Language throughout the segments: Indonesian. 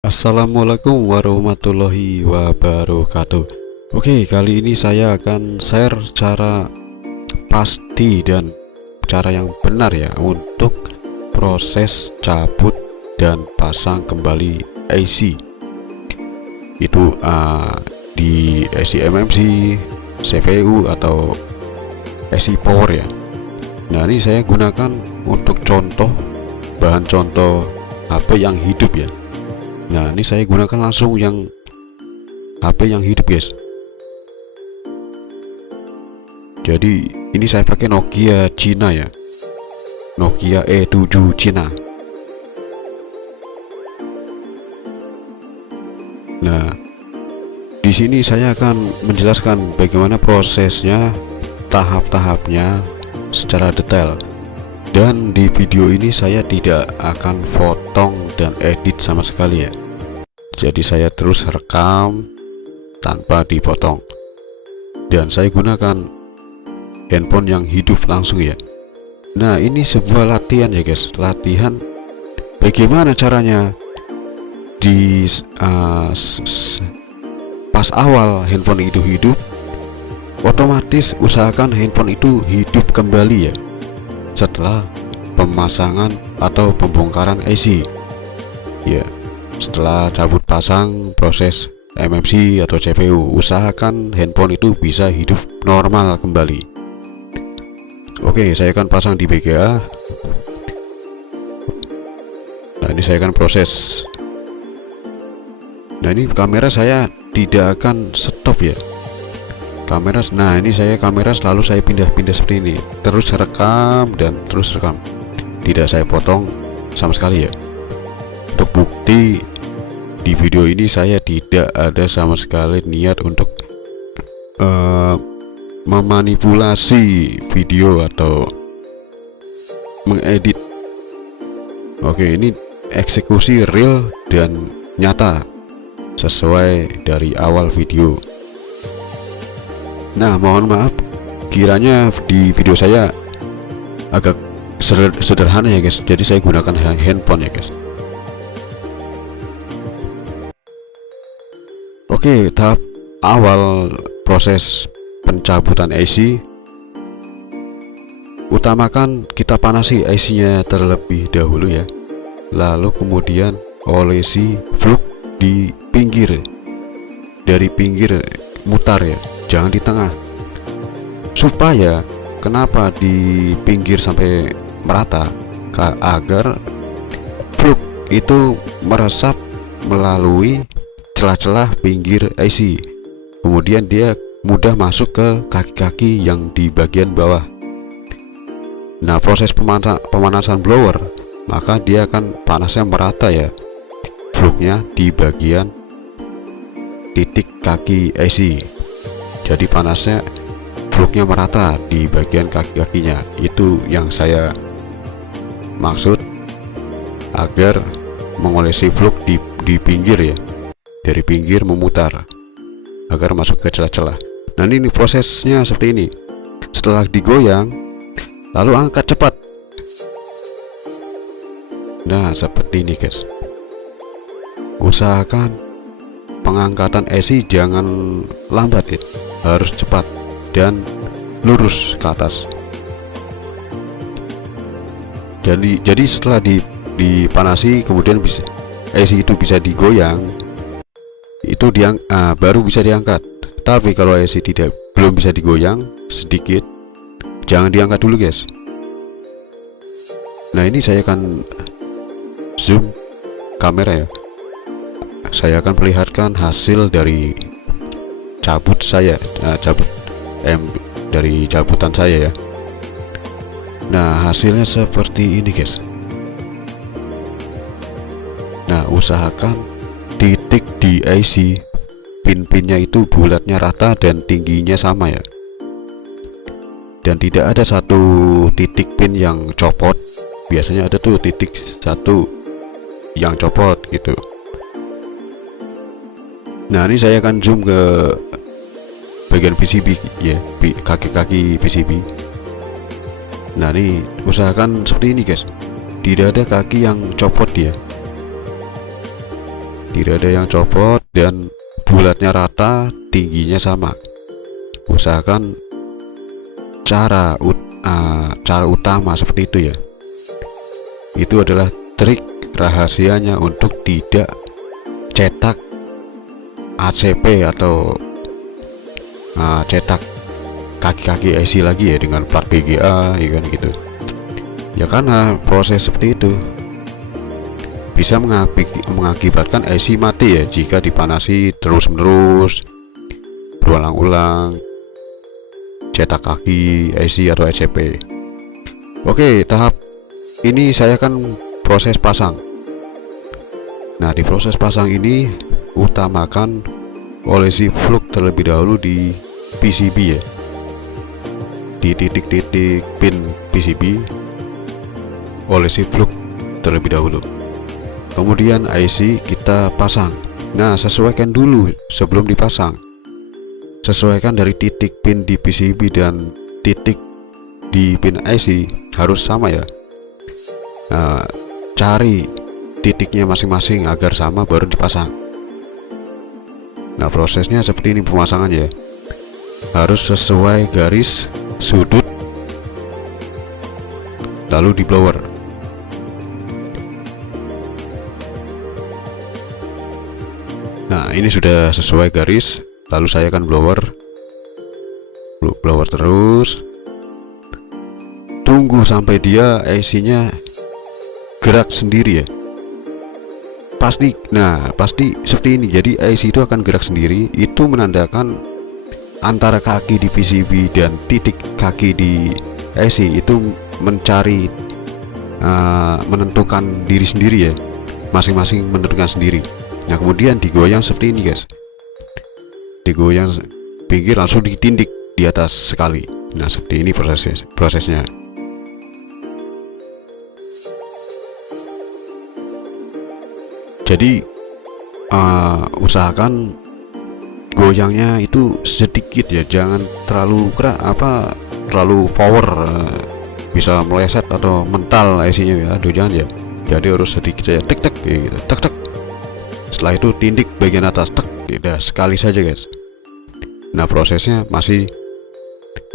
Assalamualaikum warahmatullahi wabarakatuh. Oke, kali ini saya akan share cara pasti dan cara yang benar ya untuk proses cabut dan pasang kembali AC. Itu di AC MMC, CPU atau AC power ya. Nah, ini saya gunakan untuk bahan contoh HP yang hidup ya. Nah, ini saya gunakan langsung yang HP yang hidup guys. Jadi ini saya pakai Nokia Cina ya, Nokia E7 Cina. Nah, di sini saya akan menjelaskan bagaimana prosesnya, tahap-tahapnya secara detail. Dan di video ini saya tidak akan potong dan edit sama sekali ya. Jadi saya terus rekam tanpa dipotong. Dan saya gunakan handphone yang hidup langsung ya. Nah, ini sebuah latihan ya guys. Latihan bagaimana caranya di pas awal handphone itu hidup, otomatis usahakan handphone itu hidup kembali ya setelah pemasangan atau pembongkaran AC ya. Setelah cabut pasang proses MMC atau CPU, usahakan handphone itu bisa hidup normal kembali. Oke, saya akan pasang di BGA. Nah, ini saya akan proses. Nah, ini kamera saya tidak akan stop ya kamera. Nah, ini kamera selalu saya pindah-pindah seperti ini, terus rekam dan terus rekam, tidak saya potong sama sekali ya. Untuk bukti, di video ini saya tidak ada sama sekali niat untuk memanipulasi video atau mengedit. Oke, ini eksekusi real dan nyata sesuai dari awal video. Nah, mohon maaf kiranya di video saya agak sederhana ya guys. Jadi saya gunakan handphone ya guys. Oke, tahap awal proses pencabutan AC, utamakan kita panasi AC-nya terlebih dahulu ya. Lalu kemudian olesi flux di pinggir, dari pinggir mutar ya, jangan di tengah. Supaya kenapa di pinggir sampai merata? Agar flux itu meresap melalui celah-celah pinggir IC, kemudian dia mudah masuk ke kaki-kaki yang di bagian bawah. Nah, proses pemanasan blower, maka dia akan panasnya merata ya, fluxnya di bagian titik kaki IC. Jadi panasnya fluxnya merata di bagian kaki-kakinya. Itu yang saya maksud, agar mengolesi flux di pinggir ya, dari pinggir memutar agar masuk ke celah-celah. Nah, ini prosesnya seperti ini. Setelah digoyang, lalu angkat cepat. Nah, seperti ini guys. Usahakan pengangkatan AC jangan lambat ya, harus cepat dan lurus ke atas. Jadi setelah dipanasi, kemudian bisa AC itu bisa digoyang, itu baru bisa diangkat. Tapi kalau AC belum bisa digoyang sedikit, jangan diangkat dulu guys. Nah, ini saya akan zoom kamera ya. Saya akan perlihatkan hasil dari cabut saya, dari cabutan saya ya. Nah, hasilnya seperti ini guys. Nah, usahakan titik di IC pin-pinnya itu bulatnya rata dan tingginya sama ya, dan tidak ada satu titik pin yang copot. Biasanya ada tuh titik satu yang copot gitu. Nah, ini saya akan zoom ke bagian PCB ya, kaki-kaki PCB. Nah, ini usahakan seperti ini guys, tidak ada kaki yang copot dia. tidak ada yang copot, dan bulatnya rata, tingginya sama. Usahakan cara utama seperti itu ya. Itu adalah trik rahasianya untuk tidak cetak ACP atau cetak kaki-kaki IC lagi ya dengan plat BGA ya kan gitu ya, karena proses seperti itu bisa mengakibatkan IC mati ya jika dipanasi terus-menerus berulang-ulang cetak kaki IC atau ACP. Oke, tahap ini saya kan proses pasang. Nah, di proses pasang ini utamakan olesi fluk terlebih dahulu di PCB ya, di titik-titik pin PCB olesi fluk terlebih dahulu, kemudian IC kita pasang. Nah, sesuaikan dulu sebelum dipasang, sesuaikan dari titik pin di PCB dan titik di pin IC harus sama ya. Cari titiknya masing-masing agar sama baru dipasang. Nah, prosesnya seperti ini pemasangan ya, harus sesuai garis sudut lalu di blower. Nah, ini sudah sesuai garis, lalu saya akan blower terus, tunggu sampai dia IC nya gerak sendiri ya, pasti seperti ini. Jadi IC itu akan gerak sendiri, itu menandakan antara kaki di PCB dan titik kaki di IC itu mencari menentukan diri sendiri ya, masing-masing menentukan sendiri. Nah, kemudian digoyang seperti ini guys, digoyang pinggir langsung ditindik di atas sekali. Nah, seperti ini prosesnya. Jadi usahakan goyangnya itu sedikit ya, jangan terlalu terlalu power, bisa meleset atau mental IC-nya ya. Aduh, jangan ya. Jadi harus sedikit saja, tek tek gitu, tek tek. Setelah itu tindik bagian atas, tek, udah sekali saja guys. Nah, prosesnya masih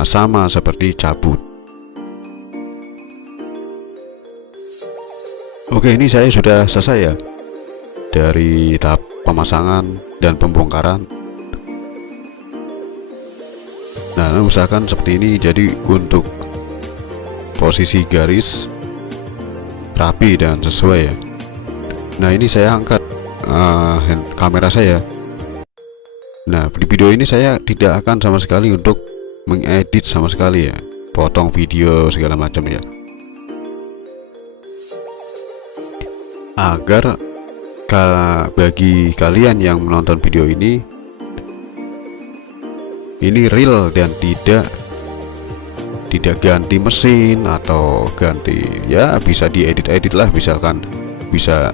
sama seperti cabut. Oke, ini saya sudah selesai ya dari tahap pemasangan dan pembongkaran. Nah, usahakan seperti ini. Jadi untuk posisi garis rapi dan sesuai ya. Nah, ini saya angkat kamera saya. Nah, di video ini saya tidak akan sama sekali untuk mengedit sama sekali ya, potong video segala macam ya, agar bagi kalian yang menonton video ini real dan tidak ganti mesin atau ganti ya, bisa diedit lah, misalkan bisa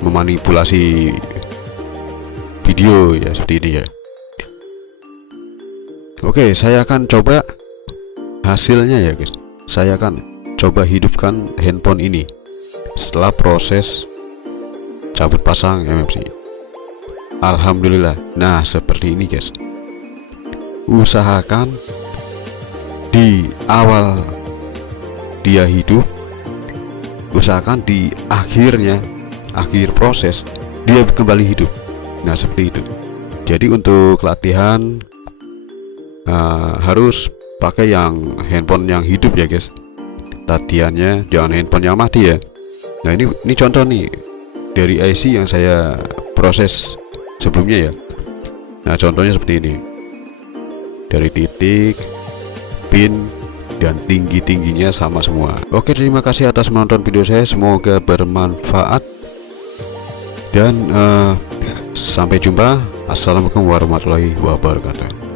memanipulasi video ya, seperti ini ya. Oke, saya akan coba hasilnya ya guys. Saya akan coba hidupkan handphone ini setelah proses cabut pasang MMC. Alhamdulillah. Nah, seperti ini guys. Usahakan di awal dia hidup, usahakan di akhir proses dia kembali hidup. Nah, seperti itu. Jadi untuk latihan harus pakai yang handphone yang hidup ya guys. Latihannya jangan handphone yang mati ya. Nah, ini contoh nih dari IC yang saya proses sebelumnya ya. Nah, contohnya seperti ini, dari titik, pin, dan tingginya sama semua. Oke, terima kasih atas menonton video saya, semoga bermanfaat, dan sampai jumpa. Assalamualaikum warahmatullahi wabarakatuh.